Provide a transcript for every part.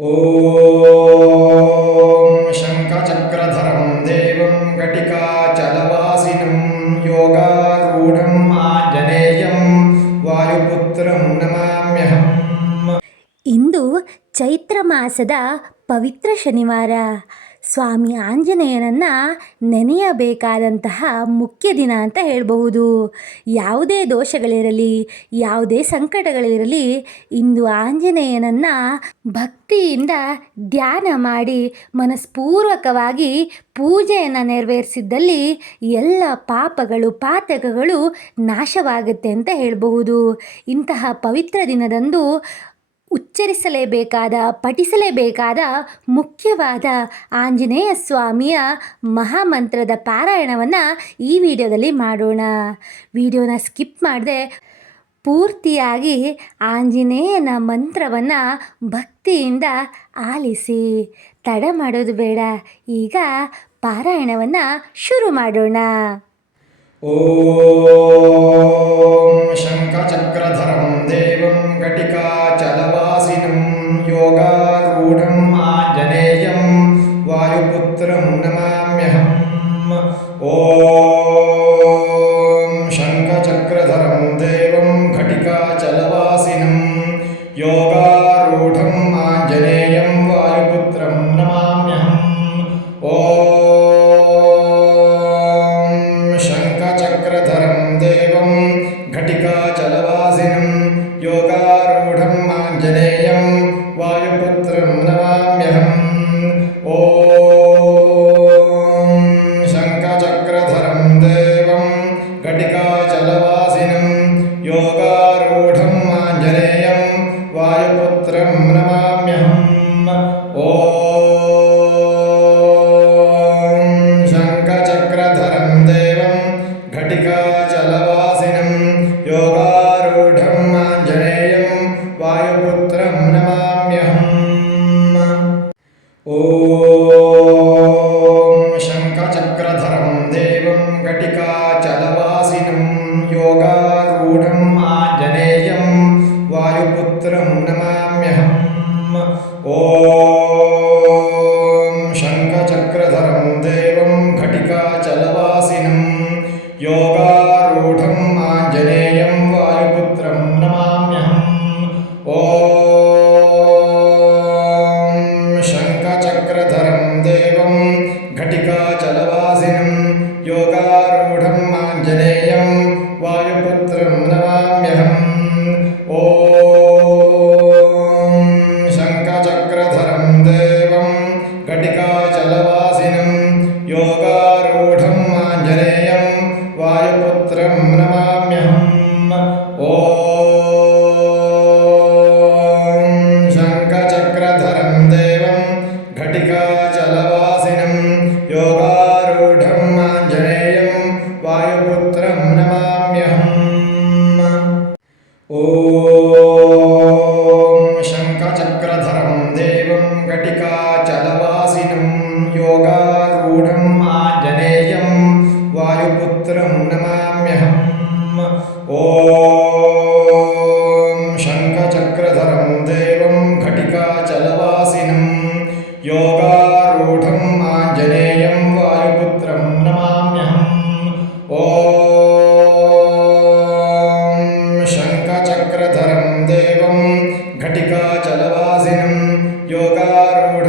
ॐ शङ्खचक्रधरं देवं घटिकाचलवासिनं योगारूढम् आञ्जनेयं वायुपुत्रं नमाम्यहम्. ಇಂದು ಚೈತ್ರ ಮಾಸದ ಪವಿತ್ರ ಶನಿವಾರ. ಸ್ವಾಮಿ ಆಂಜನೇಯನನ್ನ ನೆನೆಯಬೇಕಾದಂತಹ ಮುಖ್ಯ ದಿನ ಅಂತ ಹೇಳಬಹುದು. ಯಾವುದೇ ದೋಷಗಳಿರಲಿ, ಯಾವುದೇ ಸಂಕಟಗಳಿರಲಿ, ಇಂದು ಆಂಜನೇಯನನ್ನು ಭಕ್ತಿಯಿಂದ ಧ್ಯಾನ ಮಾಡಿ ಮನಸ್ಪೂರ್ವಕವಾಗಿ ಪೂಜೆಯನ್ನು ನೆರವೇರಿಸಿದ್ದಲ್ಲಿ ಎಲ್ಲ ಪಾಪಗಳು ಪಾತಕಗಳು ನಾಶವಾಗುತ್ತೆ ಅಂತ ಹೇಳಬಹುದು. ಇಂತಹ ಪವಿತ್ರ ದಿನದಂದು ಉಚ್ಚರಿಸಲೇಬೇಕಾದ, ಪಠಿಸಲೇಬೇಕಾದ ಮುಖ್ಯವಾದ ಆಂಜನೇಯ ಸ್ವಾಮಿಯ ಮಹಾಮಂತ್ರದ ಪಾರಾಯಣವನ್ನು ಈ ವಿಡಿಯೋದಲ್ಲಿ ಮಾಡೋಣ. ವಿಡಿಯೋನ ಸ್ಕಿಪ್ ಮಾಡದೆ ಪೂರ್ತಿಯಾಗಿ ಆಂಜನೇಯನ ಮಂತ್ರವನ್ನು ಭಕ್ತಿಯಿಂದ ಆಲಿಸಿ. ತಡ ಮಾಡೋದು ಬೇಡ, ಈಗ ಪಾರಾಯಣವನ್ನು ಶುರು ಮಾಡೋಣ. ॐ शङ्खचक्रधरं देवं घटिकाचलवासिनं योगारूढम् आञ्जनेयं वायुपुत्रं नमाम्यहम्. ॐ शङ्खचक्रधरं देवं घटिकाचलवासिनं योगारूढम् आञ्जनेयं वायुपुत्रं नमाम्यहम्. शङ्खचक्रधरं देवं घटिकाचलवासिनं योगारूढम् आञ्जनेयं वायुपुत्रं नमाम्यहम्. ॐ शङ्खचक्रधरं देवं घटिकाचलवासिनं योगारूढम् आञ्जनेयं वायुपुत्रं नमाम्यहम्. ॐ शङ्खचक्रधरं देवं घटिकाचलवासिनं योगारूढम् आञ्जनेयं वायुपुत्रं नमाम्यहम्. ॐ शङ्खचक्रधरं देवं घटिकाचलवासिनं योगारूढम् आञ्जनेयं वायुपुत्रं नमाम्यहम्. ॐ शङ्खचक्रधरं देवं घटिकाचलवासिनं योगारूढम् आञ्जनेयं वायुपुत्रं नमाम्यहम्. ॐ शङ्खचक्रधरं देवं घटिकाचलवासिनं योगारूढम् आञ्जनेयं वायुपुत्रं नमाम्यहम्. ॐ शङ्खचक्रधरं देवं घटिकाचलवासिनं योगारूढम् आञ्जनेयं वायुपुत्रं नमाम्यहम्. ॐ शङ्खचक्रधरं देवं घटिकाचलवासिनं योगारूढम् आञ्जनेयं वायुपुत्रं नमाम्यहम्. ॐ शङ्खचक्रधरं देवं घटिकाचलवासिनं योगारूढम् आञ्जनेयं वायुपुत्रं नमाम्यहम्. ॐ शङ्खचक्रधरं देवं घटिकाचलवासिनं योगारूढम् आञ्जनेयं वायुपुत्रं नमाम्यहम्. ॐ शङ्खचक्रधरं देवं घटिकाचलवासिनं योगारूढम्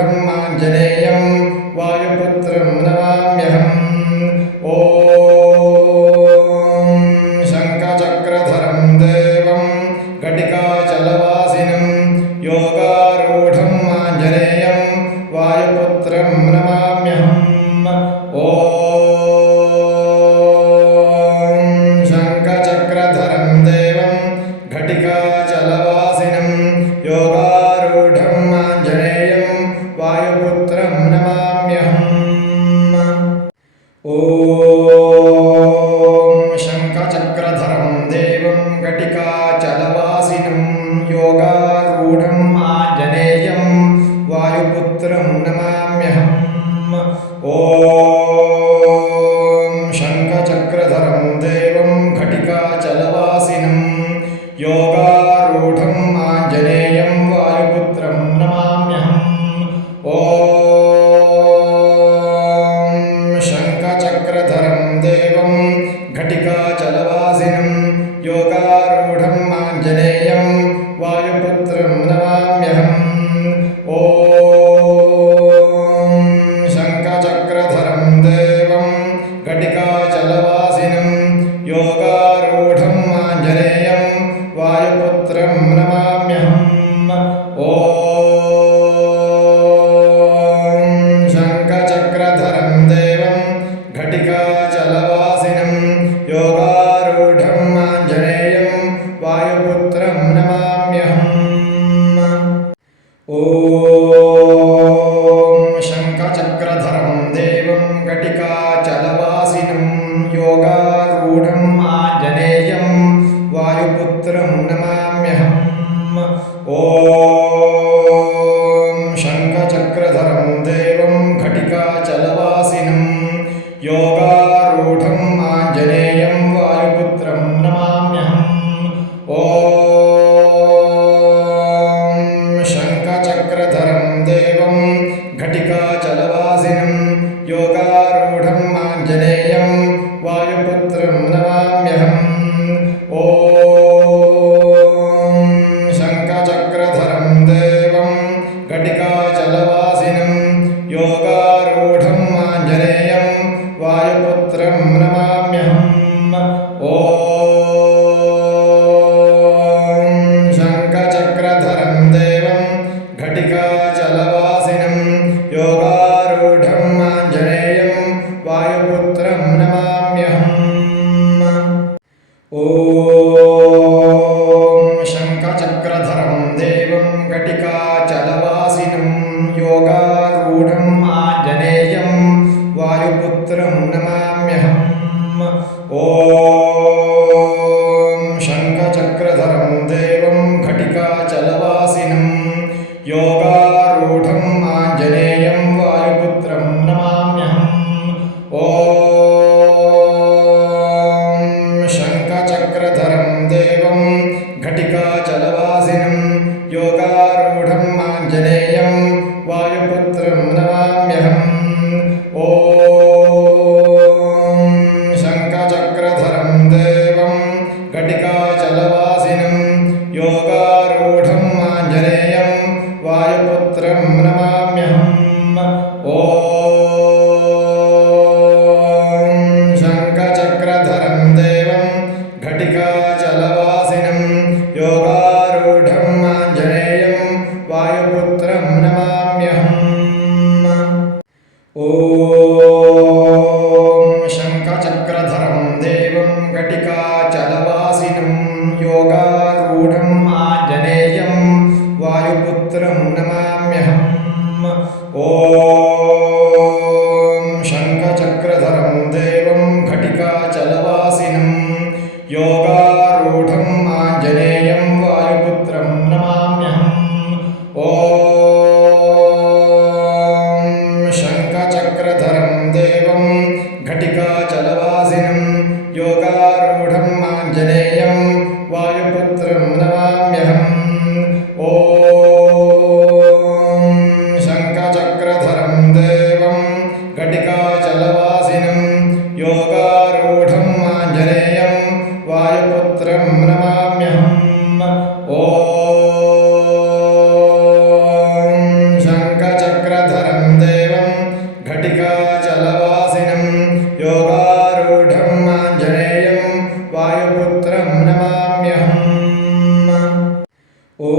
शङ्खचक्रधरं देवं घटिकाचलवासिनं योगारूढम् आञ्जनेयं वायुपुत्रं नमाम्यहम् ॐ शङ्खचक्रधरं देवं घटिकाचलवासिनं योगारूढम् आञ्जनेयं वायुपुत्रं नमाम्यहम् ॐ शङ्खचक्रधरं देवं घटिकाचलवासिनं योगारूढम् आञ्जनेयं वायुपुत्रं नमाम्यहम् ॐ शङ्खचक्रधरं देवं घटिकाचलवासिनं योगारूढम् आञ्जनेयं वायुपुत्रं नमाम्यहम् ॐ शङ्खचक्रधरं देवं घटिकाचलवासिनं योगारूढम् आञ्जनेयं वायुपुत्रं नमाम्यहम् ॐ शङ्खचक्रधरं देवं घटिकाचलवासिनं योगारूढम् आञ्जनेयं वायुपुत्रं नमाम्यहम् ॐ शङ्खचक्रधरं देवं घटिकाचलवासिनं योगारूढम् आञ्जनेयं वायुपुत्रं नमाम्यहम् ॐ शङ्खचक्रधरं देवं घटिकाचलवासिनं योगारूढम् आञ्जनेयं वायुपुत्रं नमाम्यहम् ॐ शङ्खचक्रधरं देवं घटिकाचलवासिनं योगारूढम् आञ्जनेयं वायुपुत्रं नमाम्यहम् ॐ शङ्खचक्रधरं देवं घटिकाचलवासिनं योगारूढम् आञ्जनेयं वायुपुत्रं नमाम्यहम् ॐ शङ्खचक्रधरं देवं घटिकाचलवासिनं योगारूढम् आञ्जनेयं वायुपुत्रं नमाम्यहम् ॐ शङ्खचक्रधरं देवं घटिकाचलवासिनं योगारूढम् आञ्जनेयं वायुपुत्रं नमाम्यहम् ॐ शङ्खचक्रधरं देवं घटिकाचलवासिनं योगारूढम् आञ्जनेयं वायुपुत्रं नमाम्यहम् ॐ शङ्खचक्रधरं देवं घटिकाचलवासिनं योगारूढम् आञ्जनेयं वायुपुत्रं नमाम्यहम् ॐ शङ्खचक्रधरं देवं घटिकाचलवासिनं योगारूढम् आञ्जनेयं वायुपुत्रं नमाम्यहम् ॐ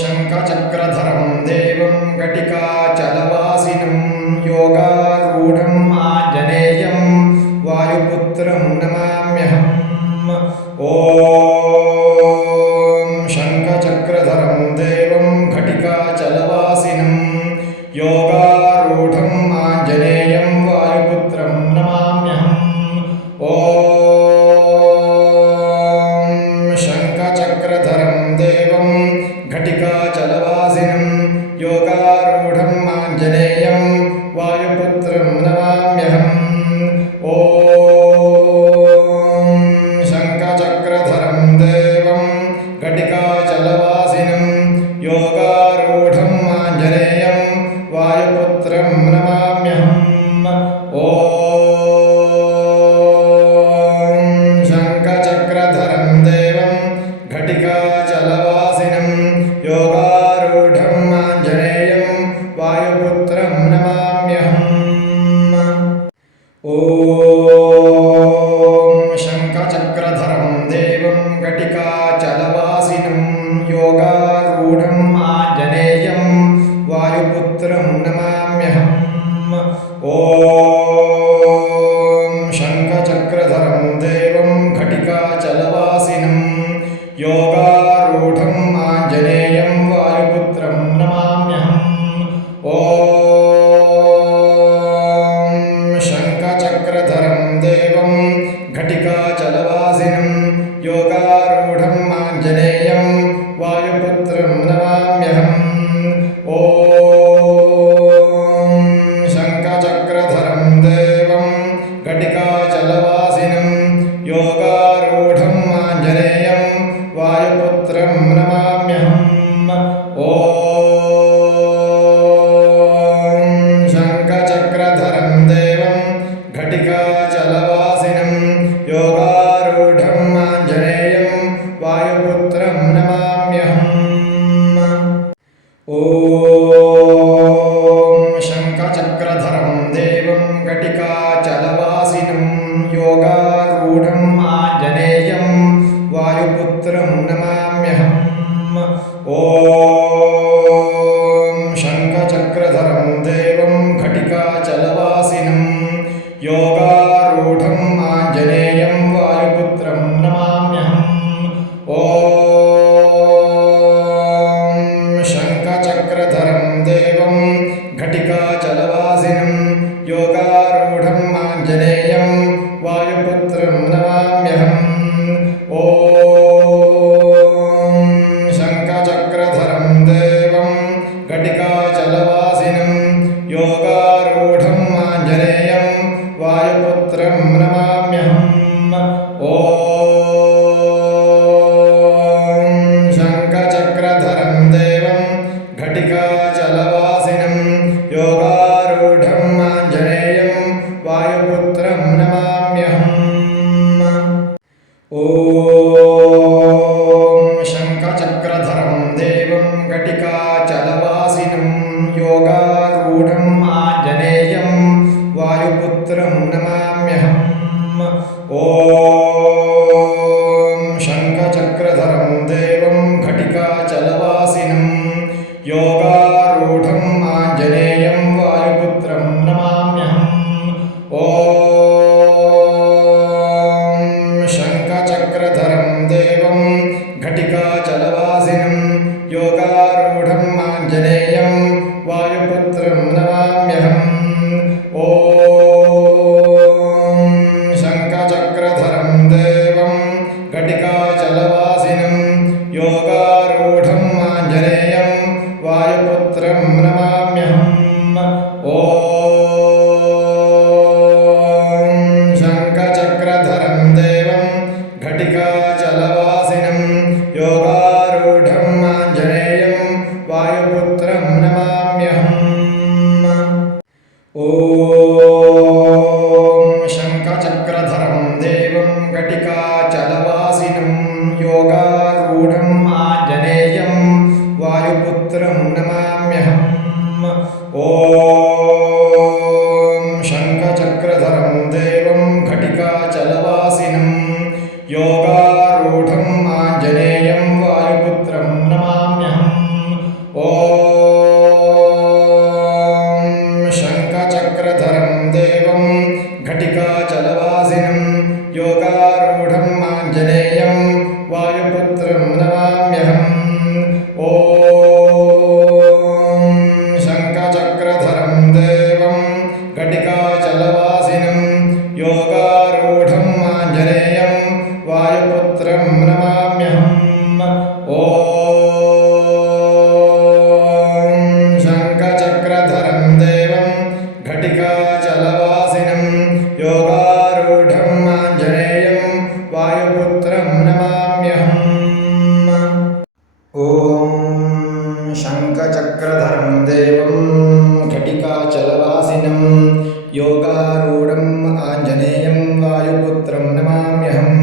शङ्खचक्रधरं देवं घटिकाचलवासिनं योगारूढम् आञ्जनेयं वायुपुत्रं नमाम्यहम् ॐ शङ्खचक्रधरं देवं घटिकाचलवासिनं योगारूढम् आञ्जनेयं वायुपुत्रं नमाम्यहम् ॐ शङ्खचक्रधरं देवं घटिकाचलवासिनं योगारूढम् आञ्जनेयं वायुपुत्रं नमाम्यहम् ॐ शङ्खचक्रधरं देवं घटिकाचलवासिनं योगारूढम् आञ्जनेयं वायुपुत्रं नमाम्यहम् ॐ शङ्खचक्रधरं देवं घटिकाचलवासिनं योगारूढम् आञ्जनेयं वायुपुत्रं नमाम्यहम् ॐ शङ्खचक्रधरं देवं घटिकाचलवासिनं योगारूढम् आञ्जनेयं वायुपुत्रं नमाम्यहम् ॐ शङ्खचक्रधरं देवं घटिकाचलवासिनं योगारूढम् आञ्जनेयं देवं घटिकाचलवासिनं योगारूढम् आञ्जनेयं वायुपुत्रं नमाम्यहम्। ॐ शङ्खचक्रधरं देवं घटिकाचलवासिनं योगारूढम् आञ्जनेयं वायुपुत्रं नमाम्यहम्। ॐ शङ्खचक्रधरं देवं घटिकाचलवासिनं योगारूढम् आञ्जनेयं वायुपुत्रं नमाम्यहम्। ॐ शङ्खचक्रधरं देवं घटिकाचलवासिनं योगारूढम् आञ्जनेयं वायुपुत्रं नमाम्यहम्। ॐ शङ्खचक्रधरं देवं घटिकाचलवासिनं योगारूढम् आञ्जनेयं वायुपुत्रं नमाम्यहम्। ॐ शङ्खचक्रधरं देवं घटिकाचलवासिनं योगारूढम् आञ्जनेयं वायुपुत्रं नमाम्यहम्। ॐ शङ्खचक्रधरं देवं घटिकाचलवासिनं योगारूढम् आञ्जनेयं वायुपुत्रं नमाम्यहम्। ॐ शङ्खचक्रधरं देवं घटिकाचलवासिनं योगारूढम् आञ्जनेयं वायुपुत्रं नमाम्यहम्। ॐ शङ्खचक्रधरं देवं घटिकाचलवासिनं योगारूढम् आञ्जनेयं वायुपुत्रं नमाम्यहम्। ॐ शङ्खचक्रधरं देवं घटिकाचलवासिनं योगारूढम् आञ्जनेयं वायुपुत्रं नमाम्यहम्। ॐ शङ्खचक्रधरं देवं घटिकाचलवासिनं योगारूढम् आञ्जनेयं वायुपुत्रं नमाम्यहम्। ॐ शङ्खचक्रधरं देवं घटिकाचलवासिनं योगारूढम् आञ्जनेयं वायुपुत्रं नमाम्यहम्।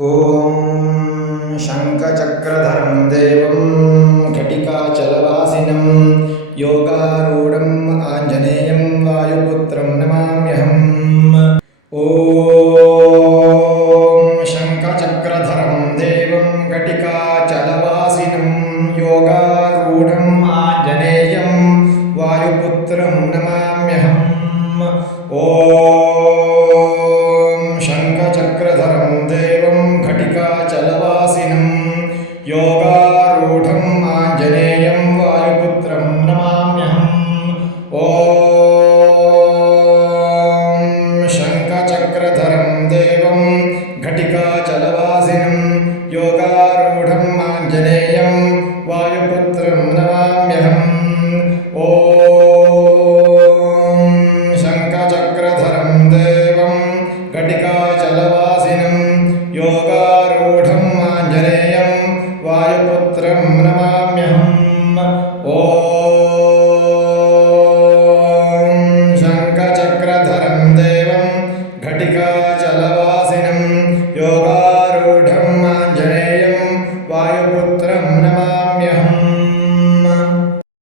ॐ शङ्खचक्रधरं देवं घटिकाचलवासिनं योगारूढम् आञ्जनेयं वायुपुत्रं नमाम्यहम्। ॐ शङ्खचक्रधरं देवं घटिकाचलवासिनं योगारूढम् आञ्जनेयं वायुपुत्रं नमाम्यहम्। ॐ शङ्खचक्रधरं देवं घटिकाचलवासिनं योगारूढम् आञ्जनेयं वायुपुत्रं नमाम्यहम्। ॐ शङ्खचक्रधरं देवं घटिकाचलवासिनं योगारूढम् आञ्जनेयं वायुपुत्रं नमाम्यहम्।